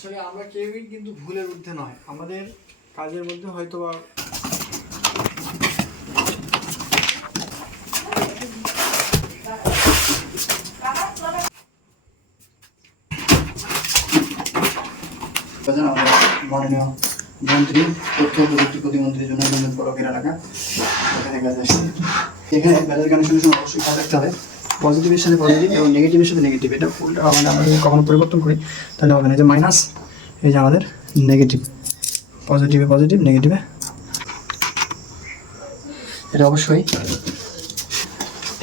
আসলে আমরা কেউই কিন্তু ভুলের ঊর্ধ্বে নয়। আমাদের কাজের মধ্যে হয়তো বা মন্ত্রী, তথ্য প্রযুক্তি প্রতিমন্ত্রী জনগণের পরকের এলাকা। এখানে কাজ আসছে। এখানে সময় অবশ্যই খেয়াল রাখতে হবে। পজিটিভের সাথে পজিটিভ এবং নেগেটিভের সাথে নেগেটিভ এটা উল্টা মানে আমরা যদি কখনো পরিবর্তন করি, তাহলে হবে না। যে মাইনাস এই যে আমাদের নেগেটিভ পজিটিভে পজিটিভ নেগেটিভে এটা অবশ্যই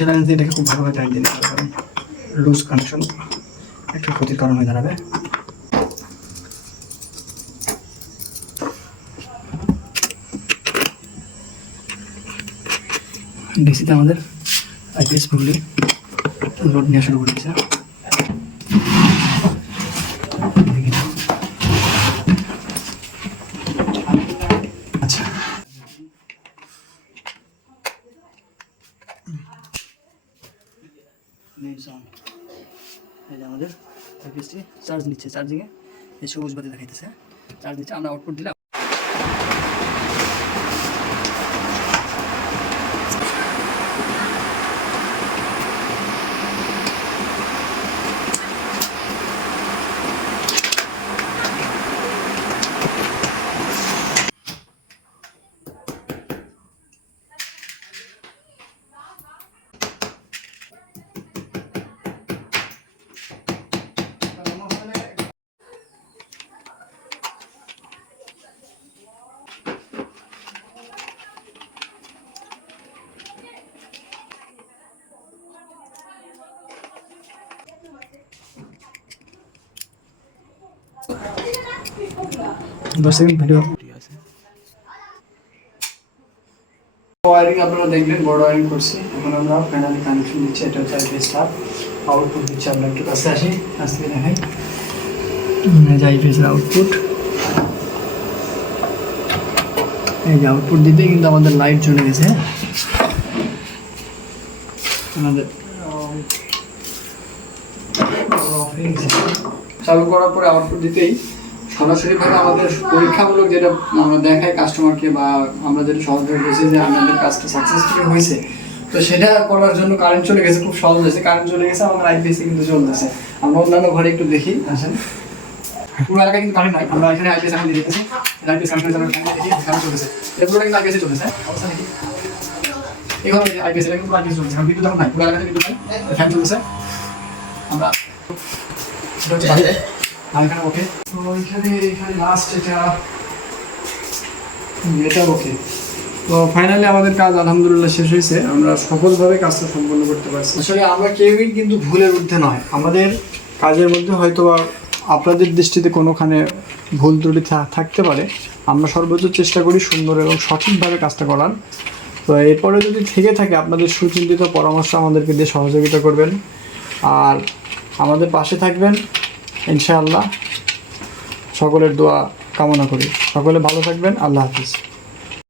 এটা এটাকে খুব ভালোভাবে হবে কারণ লুজ কানেকশন একটা ক্ষতির কারণ হয়ে দাঁড়াবে। ডিসিতে আমাদের আইপিএস ফুললি লোড নেওয়া শুরু করে দিয়েছে আচ্ছা। আমাদের চার্জ নিচ্ছে চার্জিংয়ে এই সবুজ বাতি দেখাইতেছে। চার্জ দিচ্ছে আমরা আউটপুট দিলে দশ ওয়ারিং আপনারা দেখলেন বড় ওয়ারিং করছি। এখন আমরা ফাইনালি কানেকশন দিচ্ছি, এটা হচ্ছে আইপি স্টার আউটপুট দিচ্ছি, আমরা একটু কাছে আসি। কাছ থেকে দেখাই এই যে আইপিএস আউটপুট এই যে আউটপুট দিতেই কিন্তু আমাদের লাইট চলে গেছে? আমাদের চালু করার পরে আউটপুট দিতেই সরাসরিভাবে আমাদের পরীক্ষামূলক যেটা আমরা দেখাই কাস্টমারকে বা আমরা যেটা সহজভাবে বলছি যে আমাদের কাজটা সাকসেসফুলি হয়েছে, তো সেটা করার জন্য কারেন্ট চলে গেছে, খুব সহজ হয়েছে। কারেন্ট চলে গেছে, আমাদের আইপিএসসি কিন্তু চলতেছে। আমরা অন্যান্য ঘরে একটু দেখি, আসেন। পুরো এলাকায় কিন্তু কারেন্ট নাই, আমরা এখানে আইপিএস এখন দিয়ে দিতেছি। আইপিএস জন্য দেখি কারেন্ট চলতেছে। এটা কিন্তু আইপিএসে অবস্থা আইপিএস এটা কিন্তু আইপিএস চলছে বিদ্যুৎ এখন পুরো এলাকাতে বিদ্যুৎ আমরা এখানে ওকে তো এখানে এখানে লাস্ট এটা এটা ওকে তো ফাইনালি আমাদের কাজ আলহামদুলিল্লাহ শেষ হয়েছে। আমরা সফলভাবে কাজটা সম্পন্ন করতে পারছি। আসলে আমরা কেউই কিন্তু ভুলের ঊর্ধ্বে নয়। আমাদের কাজের মধ্যে হয়তো আপনাদের দৃষ্টিতে কোনোখানে ভুল ত্রুটি থাকতে পারে। আমরা সর্বোচ্চ চেষ্টা করি সুন্দর এবং সঠিকভাবে কাজটা করার। তো এরপরে যদি থেকে থাকে, আপনাদের সুচিন্তিত পরামর্শ আমাদেরকে দিয়ে সহযোগিতা করবেন। আর আমাদের পাশে থাকবেন ইনশাআল্লাহ। সকলের দোয়া কামনা করি। সকলে ভালো থাকবেন। আল্লাহ হাফিজ।